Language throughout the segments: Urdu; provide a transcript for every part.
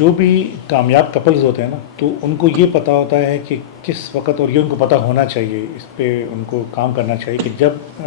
جو بھی کامیاب کپلز ہوتے ہیں نا تو ان کو یہ پتہ ہوتا ہے کہ کس وقت، اور یہ ان کو پتہ ہونا چاہیے، اس پہ ان کو کام کرنا چاہیے کہ جب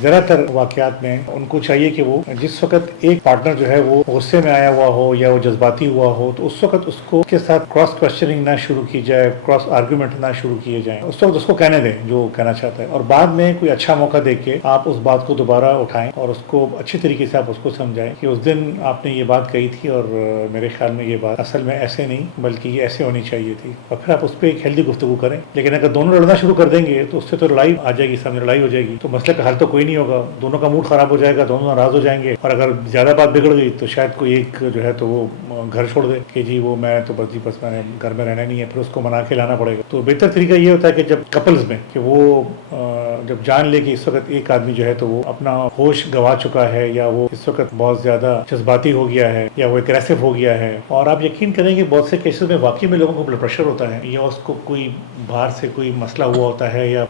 زیادہ تر واقعات میں ان کو چاہیے کہ وہ جس وقت ایک پارٹنر جو ہے وہ غصے میں آیا ہوا ہو یا وہ جذباتی ہوا ہو تو اس وقت اس کو کے ساتھ کراس کوشچننگ نہ شروع کی جائے، کراس آرگومنٹ نہ شروع کیے جائیں، اس وقت اس کو کہنے دیں جو کہنا چاہتا ہے، اور بعد میں کوئی اچھا موقع دیکھ کے آپ اس بات کو دوبارہ اٹھائیں اور اس کو اچھی طریقے سے آپ اس کو سمجھائیں کہ اس دن آپ نے یہ بات کہی تھی اور میرے خیال میں یہ بات اصل میں ایسے نہیں بلکہ یہ ایسے ہونی چاہیے تھی، اور پھر آپ اس پہ ایک ہیلدی گفتگو کریں۔ لیکن اگر دونوں لڑنا شروع کر دیں گے تو اس سے تو لڑائی آ جائے گی، سامنے لڑائی ہو جائے گی، تو مسئلے کا حل تو کوئی نہیں ہوگا، دونوں کا موڈ خراب ہو جائے گا، دونوں ناراض ہو جائیں گے، اور اگر زیادہ بات بگڑ گئی تو شاید کوئی ایک جو ہے تو وہ گھر چھوڑ دے کہ جی وہ میں تو بس میں نے گھر میں رہنا نہیں ہے، پھر اس کو منا کے لانا پڑے گا۔ تو بہتر طریقہ یہ ہوتا ہے کہ جب کپلز میں کہ وہ جب جان لے کہ اس وقت ایک آدمی جو ہے تو وہ اپنا ہوش گوا چکا ہے یا وہ اس وقت بہت زیادہ جذباتی ہو گیا ہے یا وہ اگریسو ہو گیا ہے، اور آپ یقین کریں کہ بہت سے کیسز میں واقعی میں لوگوں کو بلڈ پریشر ہوتا ہے یا اس کو کوئی باہر سے کوئی مسئلہ ہوا ہوتا ہے یا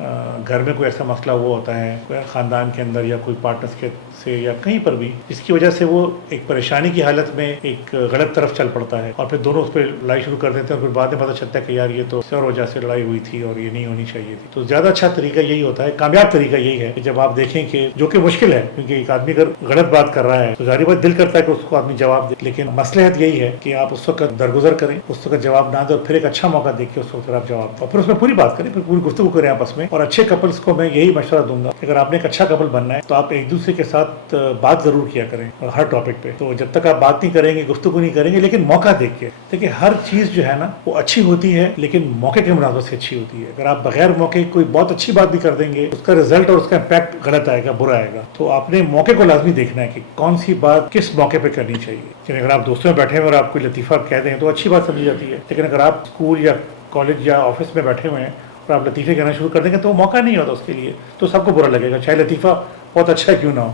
گھر میں کوئی ایسا مسئلہ ہوا ہوتا ہے خاندان کے اندر یا کوئی پارٹنرز کے سے یا کہیں پر بھی، جس کی وجہ سے وہ ایک پریشانی کی حالت میں ایک غلط طرف چل پڑتا ہے اور پھر دونوں اس پہ لڑائی شروع کر دیتے ہیں، اور پھر بعد میں پتہ چلتا ہے کہ یار یہ تو اس اور وجہ سے لڑائی ہوئی تھی اور یہ نہیں ہونی چاہیے تھی۔ تو زیادہ اچھا طریقہ یہی ہوتا ہے، کامیاب طریقہ یہی ہے کہ جب آپ دیکھیں کہ جو کہ مشکل ہے کیونکہ ایک آدمی اگر غلط بات کر رہا ہے تو ظاہر بات دل کرتا ہے کہ اس کو آدمی جواب دے، لیکن مصلحت یہی ہے کہ آپ اس وقت درگزر کریں، اس وقت جواب نہ دیں اور پھر ایک اچھا موقع دیکھ کے اس وقت آپ جواب دیں اور پھر اس میں پوری بات کریں، پھر پوری گفتگو کریں آپس میں۔ اور اچھے کپلس کو میں یہی مشورہ دوں گا کہ اگر آپ نے ایک اچھا کپل بننا ہے تو آپ ایک دوسرے کے ساتھ بات ضرور کیا کریں ہر ٹاپک پہ۔ تو جب تک آپ بات نہیں کریں گے، گفتگو نہیں کریں گے، لیکن موقع دیکھ کے دیکھیں، ہر چیز جو ہے نا وہ اچھی ہوتی ہے لیکن موقع کے مناسبت سے اچھی ہوتی ہے۔ اگر آپ بغیر موقع کوئی بہت اچھی بات بھی کر دیں گے، اس کا رزلٹ اور اس کا امپیکٹ غلط آئے گا، برا آئے گا۔ تو آپ نے موقع کو لازمی دیکھنا ہے کہ کون سی بات کس موقع پہ کرنی چاہیے۔ کہ اگر آپ دوستوں میں بیٹھے ہیں اور آپ کوئی لطیفہ کہہ دیں تو اچھی بات سمجھی جاتی ہے، لیکن اگر آپ اسکول یا کالج یا آفس میں بیٹھے ہوئے ہیں اور آپ لطیفے کہنا شروع کر دیں گے تو وہ موقع نہیں ہوتا اس کے لیے، تو سب کو برا لگے گا، چاہے لطیفہ بہت اچھا کیوں نہ ہو۔